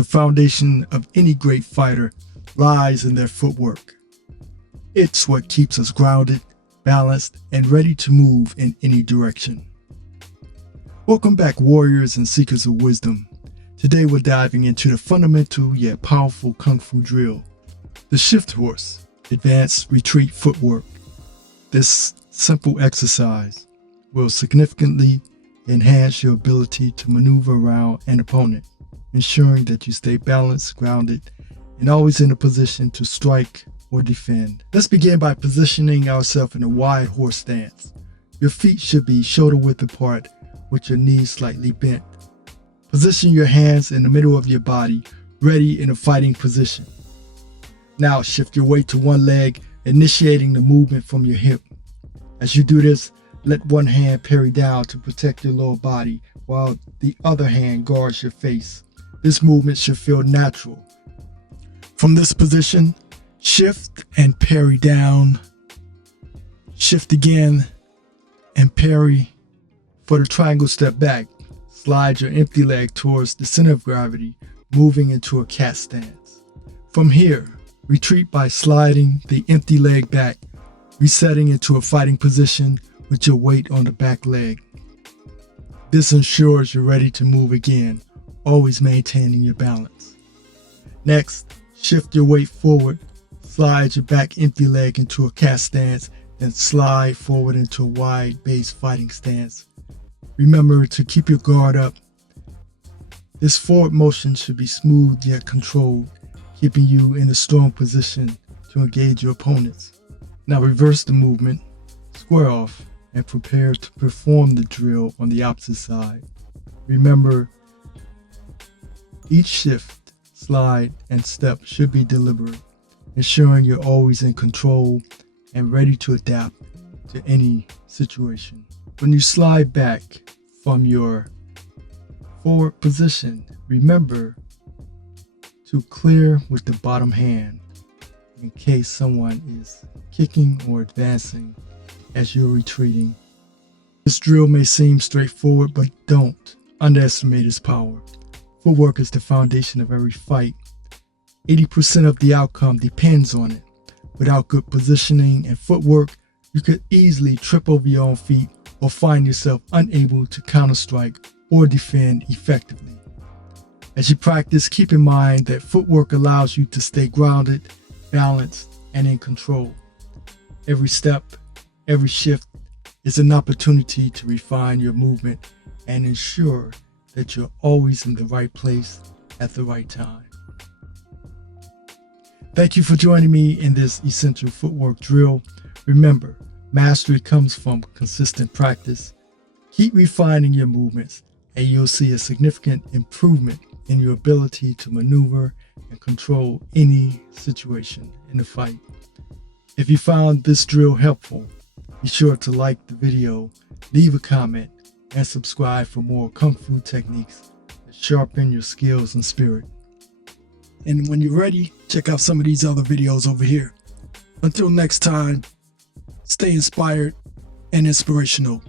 the foundation of any great fighter lies in their footwork. It's what keeps us grounded, balanced, and ready to move in any direction. Welcome back, warriors and seekers of wisdom. Today we're diving into the fundamental yet powerful Kung Fu drill, the shift horse, advanced retreat footwork. This simple exercise will significantly enhance your ability to maneuver around an opponent, ensuring that you stay balanced, grounded, and always in a position to strike or defend. Let's begin by positioning ourselves in a wide horse stance. Your feet should be shoulder width apart with your knees slightly bent. Position your hands in the middle of your body, ready in a fighting position. Now shift your weight to one leg, initiating the movement from your hip. As you do this, let one hand parry down to protect your lower body, while the other hand guards your face. This movement should feel natural. From this position, shift and parry down. Shift again and parry. For the triangle step back, slide your empty leg towards the center of gravity, moving into a cat stance. From here, retreat by sliding the empty leg back, resetting into a fighting position with your weight on the back leg. This ensures you're ready to move again, always maintaining your balance. Next, shift your weight forward, slide your back empty leg into a cat stance, then slide forward into a wide base fighting stance. Remember to keep your guard up. This forward motion should be smooth yet controlled, keeping you in a strong position to engage your opponents. Now reverse the movement, square off, and prepare to perform the drill on the opposite side. Remember, each shift, slide, and step should be deliberate, ensuring you're always in control and ready to adapt to any situation. When you slide back from your forward position, remember to clear with the bottom hand in case someone is kicking or advancing as you're retreating. This drill may seem straightforward, but don't underestimate its power. Footwork is the foundation of every fight. 80% of the outcome depends on it. Without good positioning and footwork, you could easily trip over your own feet or find yourself unable to counter-strike or defend effectively. As you practice, keep in mind that footwork allows you to stay grounded, balanced, and in control. Every step, every shift is an opportunity to refine your movement and ensure that you're always in the right place at the right time. Thank you for joining me in this essential footwork drill. Remember, mastery comes from consistent practice. Keep refining your movements and you'll see a significant improvement in your ability to maneuver and control any situation in the fight. If you found this drill helpful, be sure to like the video, leave a comment, and subscribe for more Kung Fu techniques that sharpen your skills and spirit. And when you're ready, check out some of these other videos over here. Until next time, stay inspired and inspirational.